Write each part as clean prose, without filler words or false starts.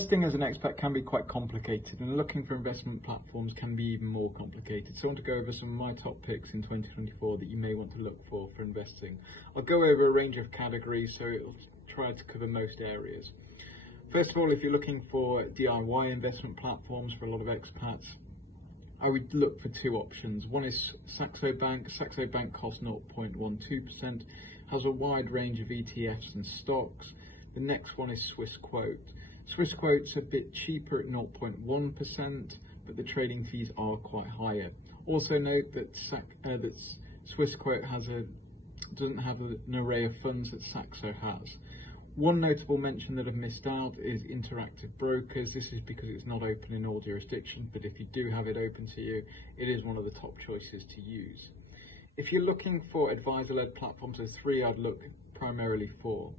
Investing as an expat can be quite complicated, and looking for investment platforms can be even more complicated. So I want to go over some of my top picks in 2024 that you may want to look for investing. I'll go over a range of categories, so it'll try to cover most areas. First of all, if you're looking for DIY investment platforms for a lot of expats, I would look for two options. One is Saxo Bank. Saxo Bank costs 0.12%, has a wide range of ETFs and stocks. The next one is Swiss Quote. Swiss Quote's a bit cheaper at 0.1%, but the trading fees are quite higher. Also note that Swiss Quote doesn't have an array of funds that Saxo has. One notable mention that I've missed out is Interactive Brokers. This is because it's not open in all jurisdictions, but if you do have it open to you, it is one of the top choices to use. If you're looking for advisor-led platforms, there's three I'd look primarily for.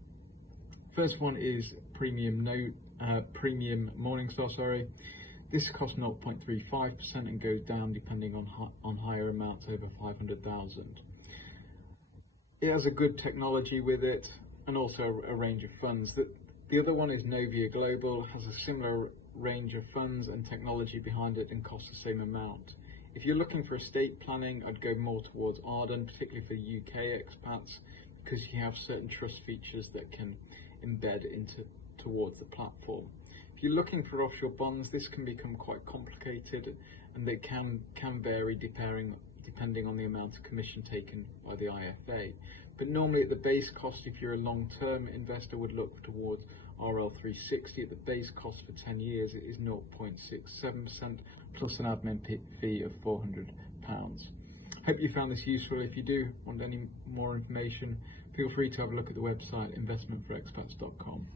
First one is Premium Morningstar. This costs 0.35% and goes down depending on higher amounts over 500,000. It has a good technology with it and also a range of funds. The other one is Novia Global, has a similar range of funds and technology behind it and costs the same amount. If you're looking for estate planning, I'd go more towards Arden, particularly for UK expats, because you have certain trust features that can embed towards the platform. If you're looking for offshore bonds, this can become quite complicated, and they can vary depending on the amount of commission taken by the IFA. But normally at the base cost, if you're a long-term investor, would look towards RL360. At the base cost for 10 years, it is 0.67% plus an admin fee of £400. Hope you found this useful. If you do want any more information, feel free to have a look at the website investmentforexpats.com.